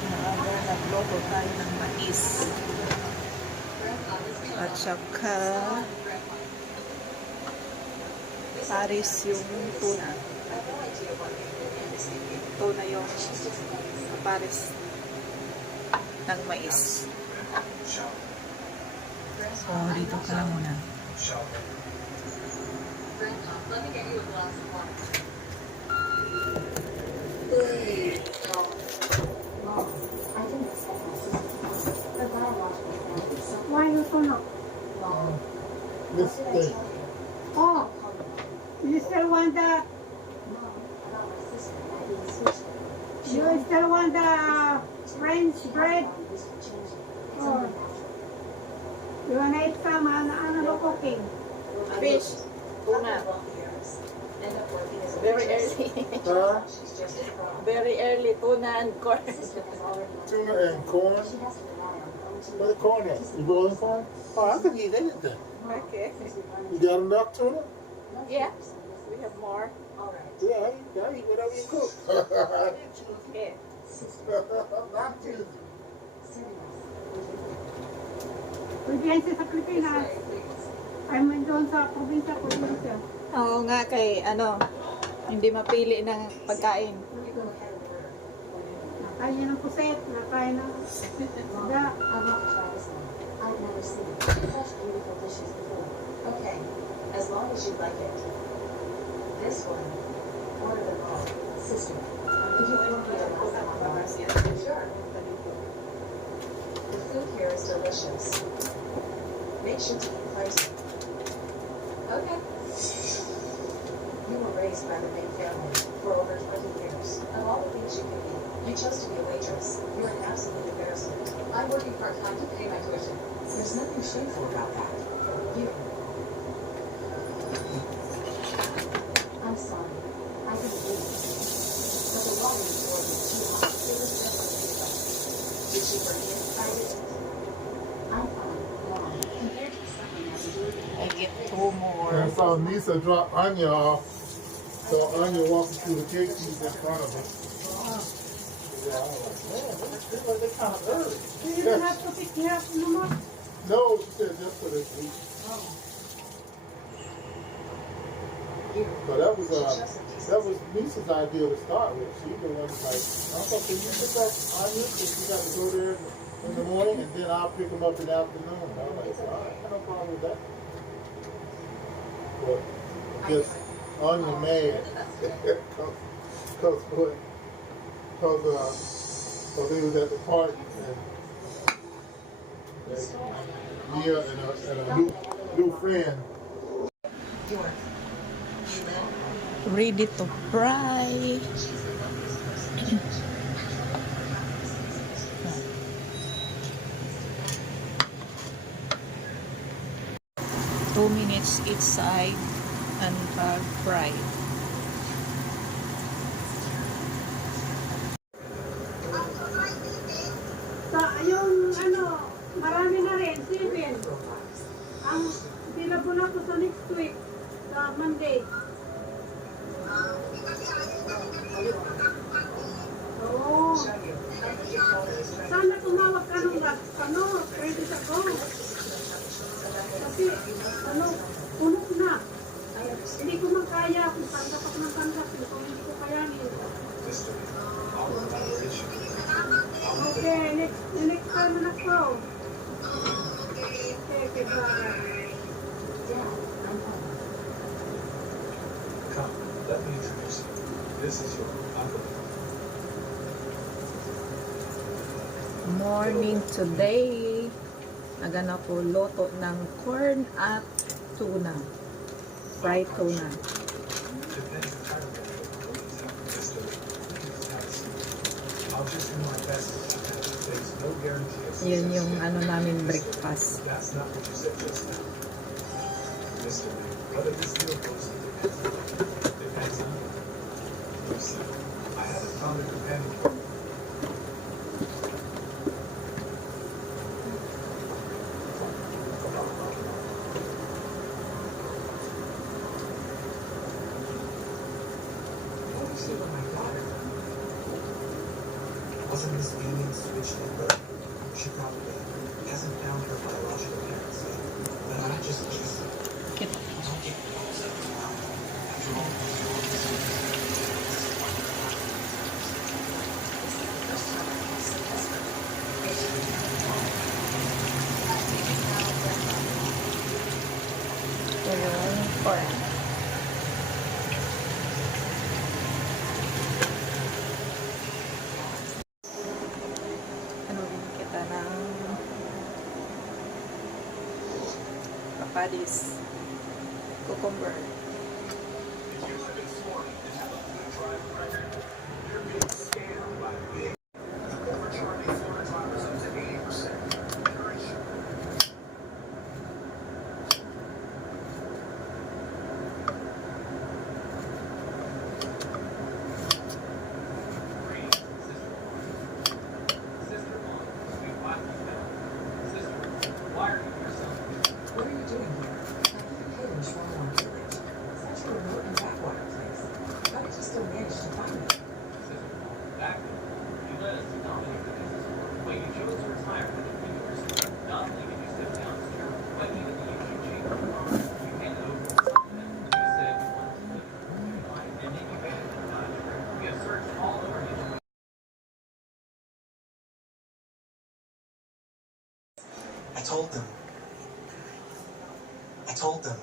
maaga nagloto tayo ng mais. At saka pares yung tuna. Tuna yung pares ng mais. So, dito ka lang muna. Why you so not? Mistake. Oh, you still want the? You still want the French bread? Or you wanna eat some ano cooking? Fish. Tuna. Very early. Huh? Very early. Tuna and corn. Tuna and corn. Where the corn at? You boiling corn? Oh, I can eat anything. Okay. You got enough tuna? Yeah. We have more. Yeah, I eat whatever you cook. Okay. Not choosy. Probinsya sa Pilipinas. I mean doon sa probinsya. Oo nga kay hindi mapili ng pagkain. Nakain ng puset, nakain ng isda. I've never seen such beautiful dishes before. Okay, as long as you like it. This one, order them all. Sister, could you bring me a Sure. The food here is delicious. Make sure to eat first. Okay. You were raised by the Ming family for over 20 years. Of all the things you could be, you chose to be a waitress. You're an absolute embarrassment. I'm working part-time to pay my tuition. There's nothing shameful about that. You. I'm sorry. I didn't mean it. But the water you poured was too hot. It was just a bit of. Did you forget? I didn't. I'm fine. Wrong. Compared to something I could do. I get 2 more. And so Nisa dropped Anya off. So Anya walking through the cake she's in front of her. Yeah, I was like, man, they're kind of early. You don't have to pick me up no more. No, she said just for this week. So that was Nisa's idea to start with. She the one like, Uncle, can you pick up Anya because she got to go there in the morning, and then I'll pick them up in the afternoon. And I was like, all right, I have no problem with that. But just Anya mad because they was at the party and Mia and a new friend. Ready to fry. 2 minutes each side and fry. So, yung marami na rin, 7. Ang available na ko sa next week, sa Monday. Oo. Sana tumawag ka nung pwede sa go. Kasi, puno na. Hindi ko makaya kung tanggap ako ng tanggap. Kung hindi ko kayanin. Okay, next time na ko. Okay, bye. Come, let me introduce you. This is your uncle. Morning today. Nagana ko loto ng corn at tuna. Fried tuna. I'll just do my best. There's no guarantee. Yun yung namin breakfast. That's not what you said just now. Mr. Whether this deal goes depends on you. You see, I haven't found a companion for you. What do you say about my daughter? Wasn't Miss Bean switched in though? She probably hasn't found her biological parents yet. But I just Kit. don't get upset now. After all, you're all this. Ito yung corn. Ano din kita ng papadis, cucumber. What are you doing here? I live in Hidden Shoreline Village. Such a remote and backwater place. How did you still manage to find me? I told them